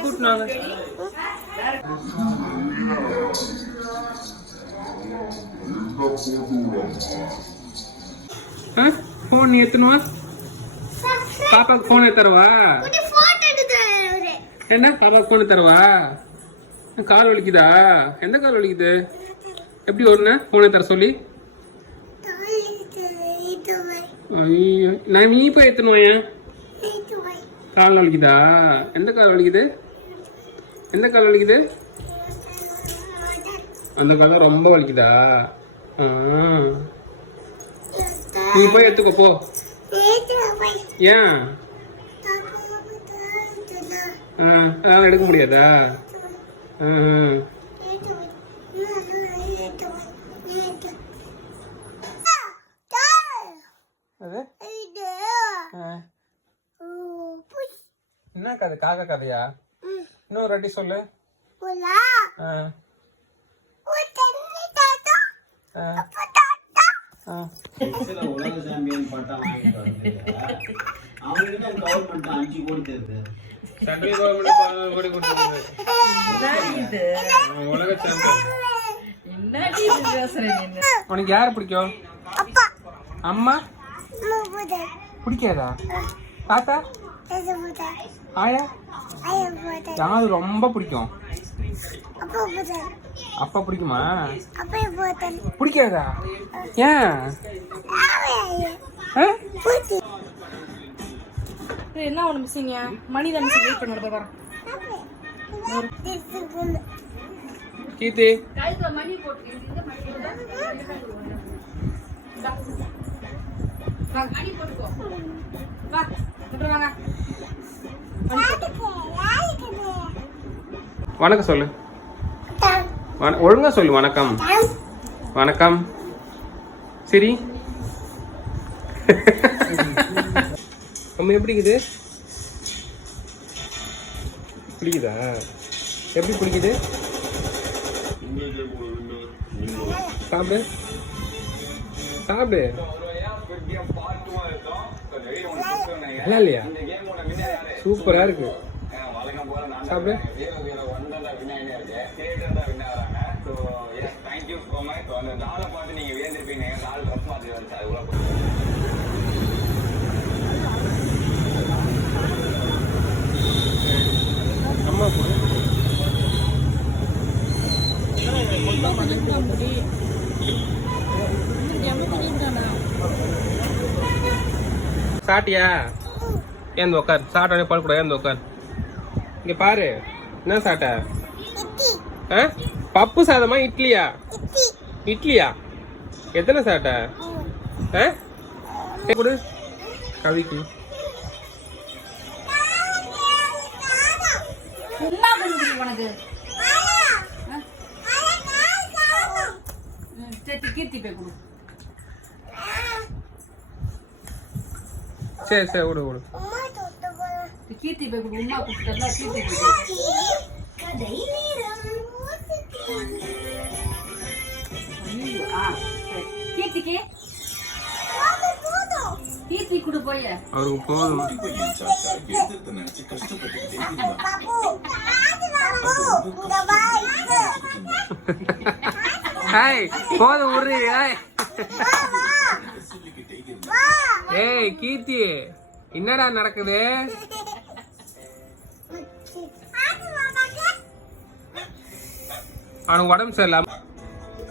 கூட்டினாங்க phone ஏத்துனுவா பாப்பாக்கு phone ஏத்தரவா என்ன பாப்பாக்கு போன் தரவா கால் வலிக்குதா எந்த கால் வலிக்குது எப்படி வருண்ண போனை தர சொல்லி நான் நீ போய் ஏத்தனுவேன் கால் வலிக்குதா எந்த கால் வலிக்குது எந்த கால் வலிக்குது அந்த கால் ரொம்ப வலிக்குதா நீ போய் எடுத்துக்கோ போ ஏன் அதெல்லாம் எடுக்க முடியாதா என்ன கதை காக்கா கதையா இன்னொரு வாட்டி சொல்லு உலக சாம்பியன் பட்டம் அவங்ககிட்ட கவர்மெண்ட் 5 கோடி தருது சென்ட்ரல் கவர்மெண்ட் கோடி கொடுத்தது உலக சாம்பியன் உனக்கு யாரு பிடிக்கும் அம்மா பிடிக்காதா தாத்தா ஆயா யாரு ரொம்ப பிடிக்கும் அப்பா பிடிக்குமா பிடிக்காதா ஏன் என்ன ஒண்ணு மிஸ்ஸிங்க மணி தான் மிஸ் வெயிட் பண்ணி போறோம் கீர்த்தி கைல மணி போட்டு இந்த மணி வா மணி போட்டுக்கோ வா போட்டு வாங்க வணக்கம் சொல்லு ஒழுங்கா சொல்லு வணக்கம் வணக்கம் சரி அம்மா எப்படி இருக்குது பிடிக்குதா எப்படி பிடிக்குது சாப்பிடு சாப்பிடு நல்லா இல்லையா சூப்பரா இருக்கு சாப்பிடு அம்மா சாட்டியா ஏந்து உக்கார் சாப்பிட்டே பழக்கூடாது ஏந்து உக்கார் இங்க பாரு என்ன சாப்பிட்ட பப்பு சாதமா இட்லியா இட்லியா எத்தனை சாப்பிட்ட கொடு கவிக்கு சரி சரி விடு விடு கீர்த்தி போய் கொடு உமா கூப்பிட்டா கீர்த்தி கீர்த்திக்கு கீர்த்தி கொடு போய் அவருக்கு போதும் போதும் விடுறி ஏய் கீர்த்தி என்னடா நடக்குது அவனுக்கு உடம்பு சரியில்லாம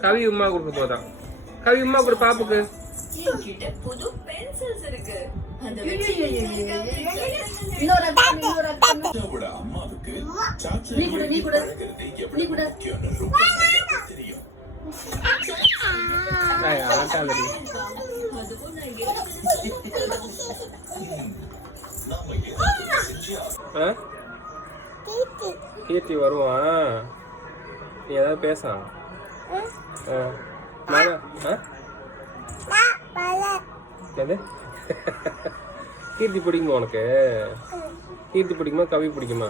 கவி உமா கொடுக்க போதான் கவி உமா கொடு பாப்புக்கு கீர்த்தி வருவான் நீ ஏதாவது பேச கீர்த்தி பிடிக்குமா உனக்கு கீர்த்தி பிடிக்குமா கவி பிடிக்குமா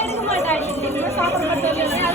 எடுக்க மாட்டாடி. நீங்க சாப்பிட மாட்டோம்.